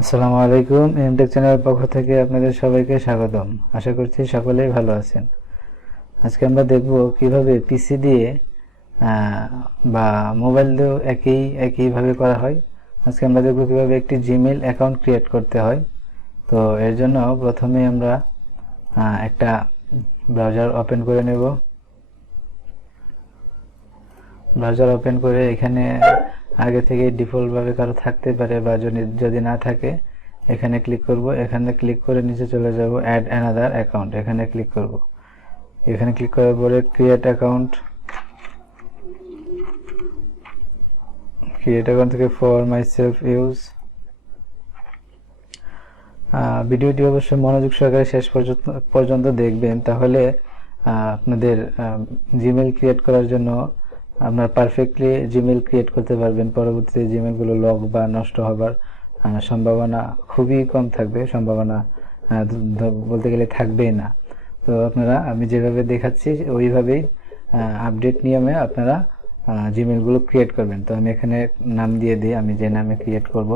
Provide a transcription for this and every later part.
আসসালামু আলাইকুম। এমটেক চ্যানেলের পক্ষ থেকে আপনাদের সবাইকে স্বাগতম। আশা করছি সকলেই ভালো আছেন। আজকে আমরা দেখব কিভাবে পিসি দিয়ে বা মোবাইল দিয়েও একইভাবে করা হয়। আজকে আমরা দেখব কিভাবে একটি জিমেইল অ্যাকাউন্ট ক্রিয়েট করতে হয়। তো এর জন্য প্রথমে আমরা একটা ব্রাউজার ওপেন করে নেব। ব্রাউজার ওপেন করে এখানে আগে থেকে ডিফল্টভাবে কারো থাকতে পারে বা যদি না থাকে এখানে ক্লিক করব। এখানে ক্লিক করে নিচে চলে যাব অ্যাড অ্যানাদার অ্যাকাউন্ট, এখানে ক্লিক করব। এখানে ক্লিক করার পরে ক্রিয়েট অ্যাকাউন্ট থেকে ফর মাই সেলফ ইউজ। ভিডিওটি অবশ্যই মনোযোগ সহকারে শেষ পর্যন্ত দেখবেন, তাহলে আপনাদের জিমেইল ক্রিয়েট করার জন্য আপনার পারফেক্টলি জিমেইল ক্রিয়েট করতে পারবেন। পরবর্তীতে জিমেইলগুলো লক বা নষ্ট হবার সম্ভাবনা খুবই কম থাকবে, সম্ভাবনা বলতে গেলে থাকবেই না। তো আপনারা আমি যেভাবে দেখাচ্ছি ওইভাবেই আপডেট নিয়মে আপনারা জিমেইলগুলো ক্রিয়েট করবেন। তো আমি এখানে নাম দিয়ে দিই, আমি যে নামে ক্রিয়েট করব।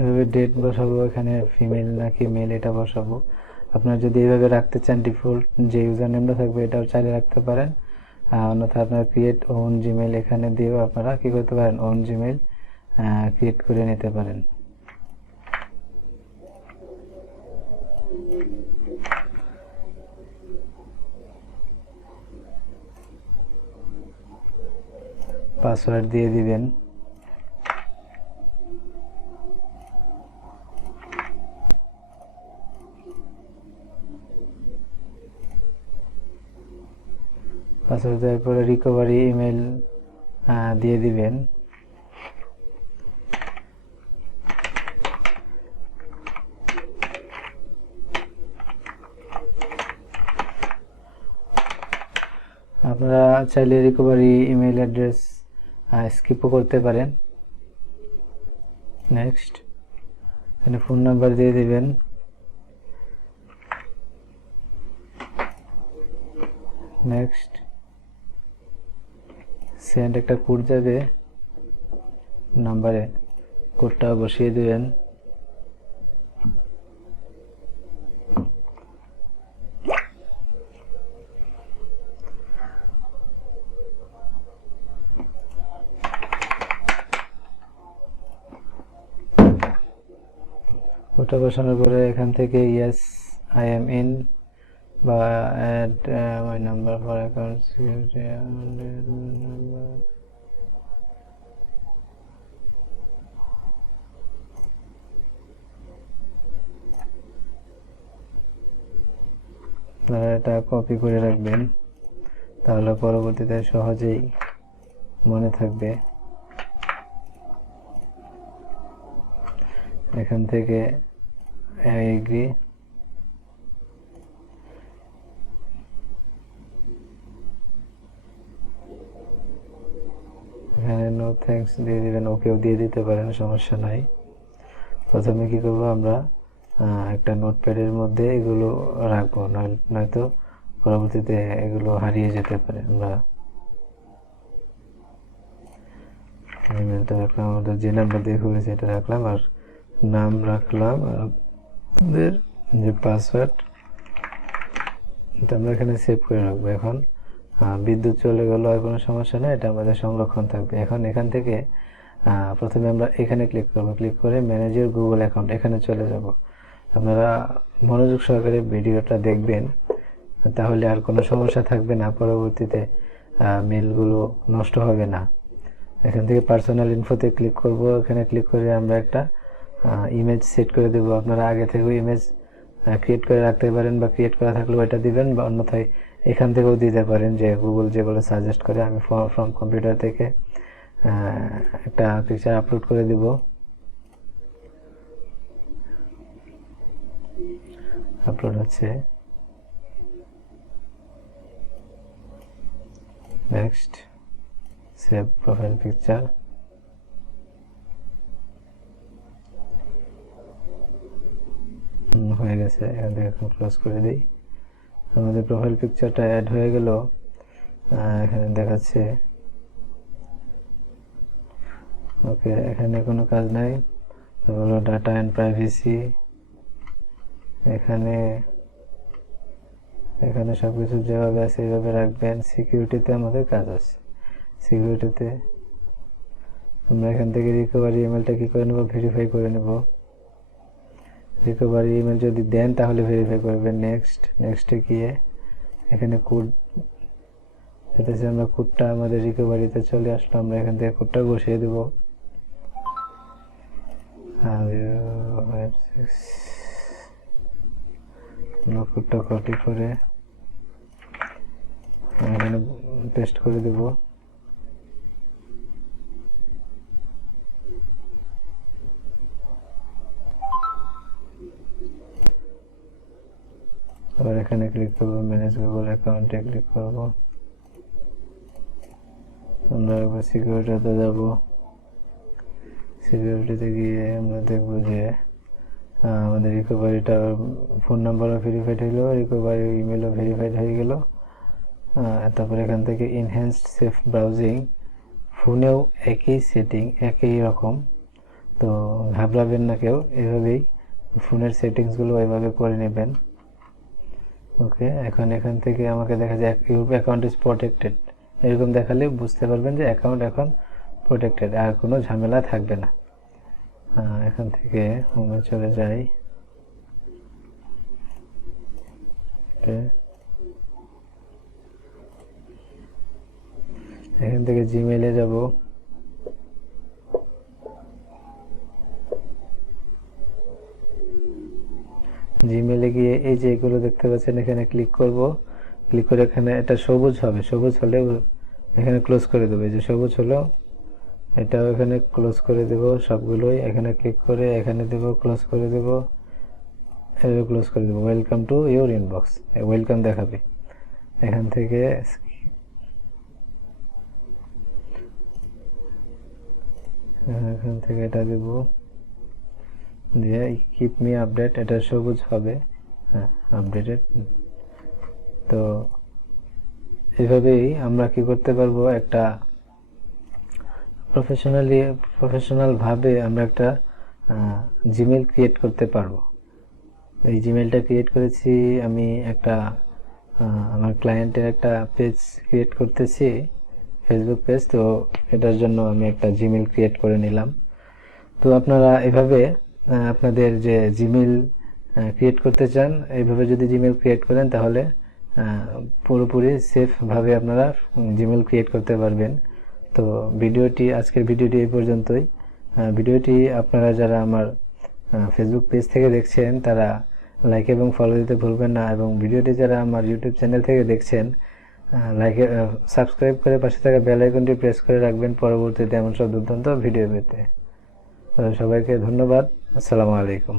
এভাবে ডেট বসাবো, এখানে ফিমেল নাকি মেল এটা বসাবো। আপনারা যদি এইভাবে রাখতে চান ডিফল্ট যে ইউজার নেমটা থাকবে এটাও চালিয়ে রাখতে পারেন। অন্যথায় আপনারা ক্রিয়েট ওন জিমেইল এখানে দিয়েও আপনারা কি করতে পারেন, ওন জিমেইল ক্রিয়েট করে নিতে পারেন। পাসওয়ার্ড দিয়ে দিবেন। পাসওয়ার্ড দেওয়ার পরে রিকভারি ইমেল দিয়ে দিবেন। আপনারা চাইলে রিকভারি ইমেল অ্যাড্রেস স্কিপও করতে পারেন। নেক্সট, এখানে ফোন নাম্বার দিয়ে দিবেন। নেক্সট, সেন্ড একটা কোড যাবে নাম্বারে, কোডটা বসিয়ে দিবেন। কোডটা বসানোর পরে এখান থেকে ইয়েস আই এম ইন বা add my number for account security আপনারা এটা কপি করে রাখবেন, তাহলে পরবর্তীতে সহজেই মনে থাকবে। এখান থেকে এগ্রি, এখানে নো থ্যাঙ্কস দিয়ে দিবেন, ওকেও দিয়ে দিতে পারেন, সমস্যা নাই। প্রথমে কি করব, আমরা একটা নোটপ্যাডের মধ্যে এগুলো রাখবো, নয়তো পরবর্তীতে এগুলো হারিয়ে যেতে পারে। আমরা ইমেলটা রাখলাম, আমাদের যে নাম্বার দিয়ে খুলেছি এটা রাখলাম, আর নাম রাখলাম, আর আপনাদের যে পাসওয়ার্ড এটা আমরা এখানে সেভ করে রাখবো। এখন বিদ্যুৎ চলে গেল আর কোনো সমস্যা নেই, এটা আমাদের সংরক্ষণ থাকবে। এখন এখান থেকে প্রথমে আমরা এখানে ক্লিক করব, ক্লিক করে ম্যানেজ ইওর গুগল অ্যাকাউন্ট এখানে চলে যাব। আপনারা মনোযোগ সহকারে ভিডিওটা দেখবেন, তাহলে আর কোনো সমস্যা থাকবে না, পরবর্তীতে মেলগুলো নষ্ট হবে না। এখান থেকে পার্সোনাল ইনফোতে ক্লিক করব, এখানে ক্লিক করে আমরা একটা ইমেজ সেট করে দেব। আপনারা আগে থেকে ইমেজ ক্রিয়েট করে রাখতে পারেন, বা ক্রিয়েট করা থাকলেও এটা দিবেন, বা অন্যথায় এখান থেকেও দিতে পারেন, যে গুগল যেগুলো সাজেস্ট করে। আমি ফ্রম কম্পিউটার থেকে একটা পিকচার আপলোড করে দিব। আপলোড হচ্ছে, নেক্সট, সেভ প্রোফাইল পিকচার। হয়ে গেছে, এখান থেকে এখন ক্লোজ করে দিই। আমাদের প্রোফাইল পিকচারটা অ্যাড হয়ে গেল, এখানে দেখাচ্ছে। ওকে, এখানে কোনো কাজ নাই, হলো ডাটা অ্যান্ড প্রাইভেসি। এখানে সব কিছু যেভাবে আছে এইভাবে রাখবেন। সিকিউরিটিতে আমাদের কাজ আছে। সিকিউরিটিতে আমরা এখান থেকে রিকভারি ইমেলটা কী করে নেব, ভেরিফাই করে নেব। রিকভারি ইমেল যদি দেন তাহলে ভেরিফাই করবেন। নেক্সটে গিয়ে এখানে কোড যেতেছে, আমরা কোডটা আমাদের রিকভারিতে চলে আসলো, আমরা এখান থেকে কোডটা বসিয়ে দেব। কোডটা কপি করে এখানে পেস্ট করে দেব। আবার এখানে ক্লিক করব, ম্যানেজ গুগল অ্যাকাউন্টে ক্লিক করব। আমরা একবার সিকিউরিটিতে যাব। সিকিউরিটিতে গিয়ে আমরা দেখব যে আমাদের রিকভারিটা ফোন নাম্বারও ভেরিফাইড হইল, রিকভারি ইমেলও ভেরিফাইড হয়ে গেল। তারপর এখান থেকে ইনহ্যান্সড সেফ ব্রাউজিং, ফোনেও একই সেটিং, একই রকম, তো ঘাবড়াবেন না কেউ, এভাবেই ফোনের সেটিংসগুলো এভাবে করে নেবেন। ওকে, এখন এখান থেকে আমাকে দেখা যায় ইউর অ্যাকাউন্ট ইজ প্রোটেক্টেড, এরকম দেখালে বুঝতে পারবেন যে অ্যাকাউন্ট এখন প্রোটেক্টেড, আর কোনো ঝামেলা থাকবে না। এখান থেকে হোমে চলে যাই। এখান থেকে জিমেইলে যাব। জিমেইলে গিয়ে এই যে এগুলো দেখতে পাচ্ছেন, এখানে ক্লিক করব। ক্লিক করে এখানে এটা সবুজ হবে, সবুজ হলে এখানে ক্লোজ করে দেবো। এই যে সবুজ হলো, এটাও এখানে ক্লোজ করে দেব। সবগুলোই এখানে ক্লিক করে এখানে দেব, ক্লোজ করে দেব, এভাবে ক্লোজ করে দেব। Welcome to your inbox, welcome দেখাবে। এখান থেকে এটা দেব, দিয়ে কিপ মি আপডেট, এটা সবুজ হবে, হ্যাঁ আপডেটেড। তো এভাবেই আমরা কি করতে পারবো, একটা প্রফেশনাল ভাবে আমরা একটা জিমেল ক্রিয়েট করতে পারবো। এই জিমেলটা ক্রিয়েট করেছি আমি, একটা আমার ক্লায়েন্টের একটা পেজ ক্রিয়েট করতেছি, ফেসবুক পেজ। তো এটার জন্য আমি একটা জিমেল ক্রিয়েট করে নিলাম। তো আপনারা এভাবে আপনাদের যে জিমেল ক্রিয়েট করতে চান, এইভাবে যদি জিমেল ক্রিয়েট করেন তাহলে পুরোপুরি সেফভাবে আপনারা জিমেল ক্রিয়েট করতে পারবেন। তো আজকের ভিডিওটি এই পর্যন্তই। ভিডিওটি আপনারা যারা আমার ফেসবুক পেজ থেকে দেখছেন তারা লাইক এবং ফলো দিতে ভুলবেন না, এবং ভিডিওটি যারা আমার ইউটিউব চ্যানেল থেকে দেখছেন সাবস্ক্রাইব করে পাশে থাকা বেল আইকনটি প্রেস করে রাখবেন পরবর্তীতে এমন সব দুর্দান্ত ভিডিও পেতে। সবাইকে ধন্যবাদ। আসসালামু আলাইকুম।